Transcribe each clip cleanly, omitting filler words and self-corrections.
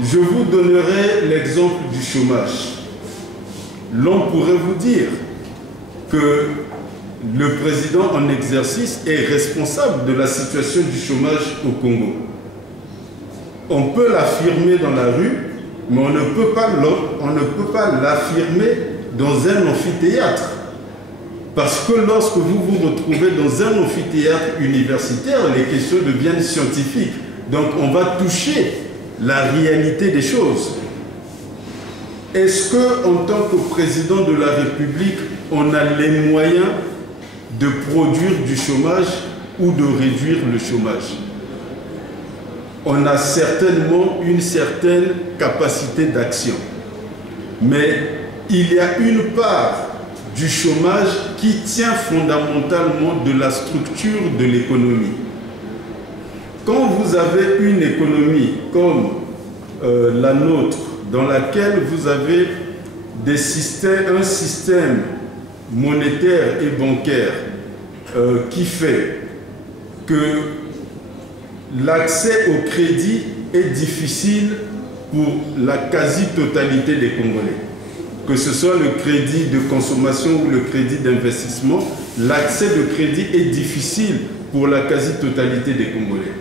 Je vous donnerai l'exemple du chômage. L'on pourrait vous dire que le président en exercice est responsable de la situation du chômage au Congo. On peut l'affirmer dans la rue, mais on ne peut pas l'affirmer dans un amphithéâtre. Parce que lorsque vous vous retrouvez dans un amphithéâtre universitaire, les questions deviennent scientifiques. Donc on va toucher la réalité des choses. Est-ce qu'en tant que président de la République, on a les moyens de produire du chômage ou de réduire le chômage? On a certainement une certaine capacité d'action. Mais il y a une part du chômage qui tient fondamentalement de la structure de l'économie. Quand vous avez une économie comme la nôtre, dans laquelle vous avez un système monétaire et bancaire qui fait que l'accès au crédit est difficile pour la quasi-totalité des Congolais. Que ce soit le crédit de consommation ou le crédit d'investissement, l'accès de crédit est difficile pour la quasi-totalité des Congolais.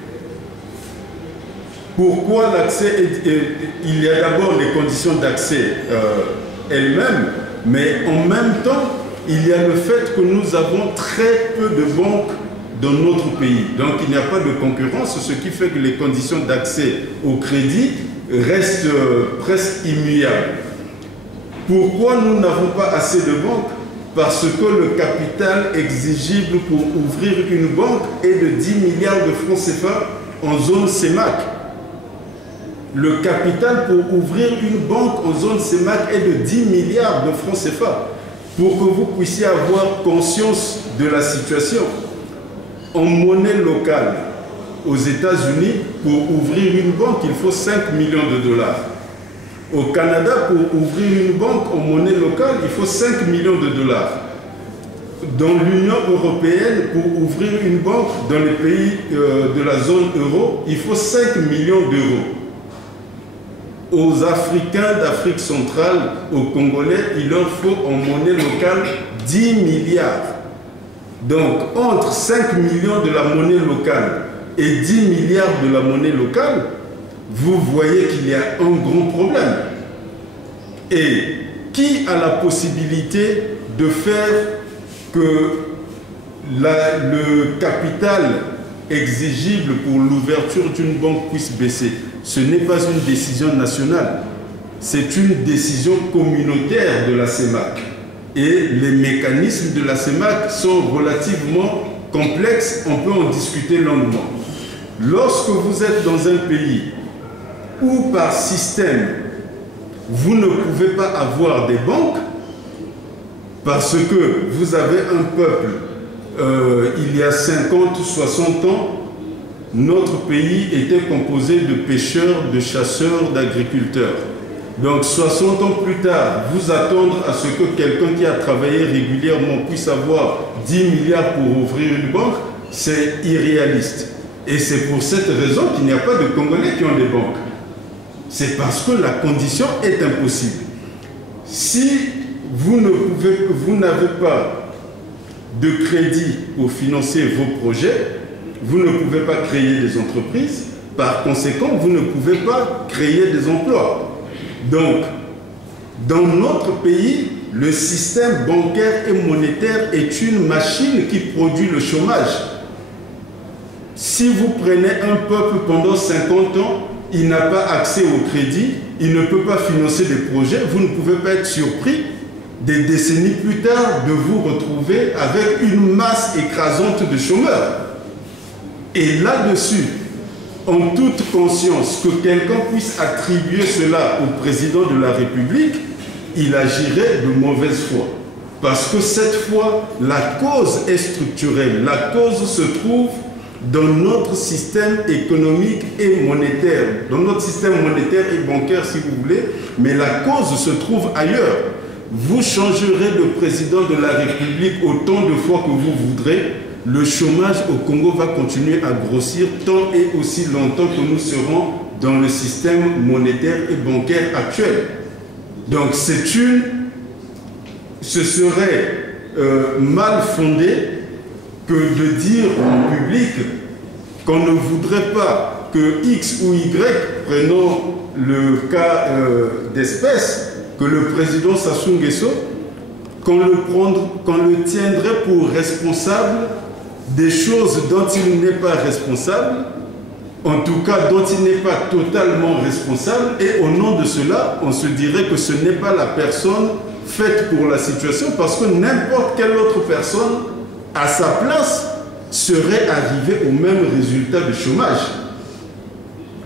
Pourquoi l'accès il y a d'abord les conditions d'accès elles-mêmes, mais en même temps, il y a le fait que nous avons très peu de banques dans notre pays. Donc il n'y a pas de concurrence, ce qui fait que les conditions d'accès au crédit restent presque immuables. Pourquoi nous n'avons pas assez de banques? Parce que le capital exigible pour ouvrir une banque est de 10 milliards de francs CFA en zone CEMAC. Le capital pour ouvrir une banque en zone CEMAC est de 10 milliards de francs CFA. Pour que vous puissiez avoir conscience de la situation, en monnaie locale, aux États-Unis, pour ouvrir une banque, il faut 5 millions de dollars. Au Canada, pour ouvrir une banque en monnaie locale, il faut 5 millions de dollars. Dans l'Union européenne, pour ouvrir une banque dans les pays de la zone euro, il faut 5 millions d'euros. Aux Africains d'Afrique centrale, aux Congolais, il leur faut en monnaie locale 10 milliards. Donc, entre 5 millions de la monnaie locale et 10 milliards de la monnaie locale, vous voyez qu'il y a un grand problème. Et qui a la possibilité de faire que le capital exigible pour l'ouverture d'une banque puisse baisser? Ce n'est pas une décision nationale, c'est une décision communautaire de la CEMAC. Et les mécanismes de la CEMAC sont relativement complexes, on peut en discuter longuement. Lorsque vous êtes dans un pays où par système, vous ne pouvez pas avoir des banques, parce que vous avez un peuple, il y a 50 ou 60 ans, notre pays était composé de pêcheurs, de chasseurs, d'agriculteurs. Donc 60 ans plus tard, vous attendre à ce que quelqu'un qui a travaillé régulièrement puisse avoir 10 milliards pour ouvrir une banque, c'est irréaliste. Et c'est pour cette raison qu'il n'y a pas de Congolais qui ont des banques. C'est parce que la condition est impossible. Si vous n'avez pas de crédit pour financer vos projets, vous ne pouvez pas créer des entreprises. Par conséquent, vous ne pouvez pas créer des emplois. Donc, dans notre pays, le système bancaire et monétaire est une machine qui produit le chômage. Si vous prenez un peuple pendant 50 ans, il n'a pas accès au crédit, il ne peut pas financer des projets, vous ne pouvez pas être surpris des décennies plus tard de vous retrouver avec une masse écrasante de chômeurs. Et là-dessus, en toute conscience que quelqu'un puisse attribuer cela au président de la République, il agirait de mauvaise foi. Parce que cette fois, la cause est structurelle. La cause se trouve dans notre système économique et monétaire, dans notre système monétaire et bancaire si vous voulez, mais la cause se trouve ailleurs. Vous changerez de président de la République autant de fois que vous voudrez, le chômage au Congo va continuer à grossir tant et aussi longtemps que nous serons dans le système monétaire et bancaire actuel. Donc ce serait mal fondé que de dire en public qu'on ne voudrait pas que X ou Y, prenons le cas d'espèce, que le président Sassou Nguesso, qu'on le tiendrait pour responsable des choses dont il n'est pas responsable, en tout cas dont il n'est pas totalement responsable, et au nom de cela, on se dirait que ce n'est pas la personne faite pour la situation, parce que n'importe quelle autre personne, à sa place, serait arrivée au même résultat de chômage.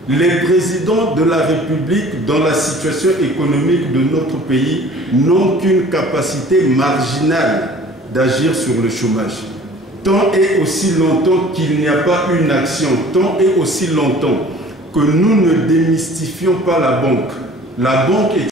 Les présidents de la République, dans la situation économique de notre pays, n'ont qu'une capacité marginale d'agir sur le chômage. Tant et aussi longtemps qu'il n'y a pas une action, tant et aussi longtemps que nous ne démystifions pas la banque est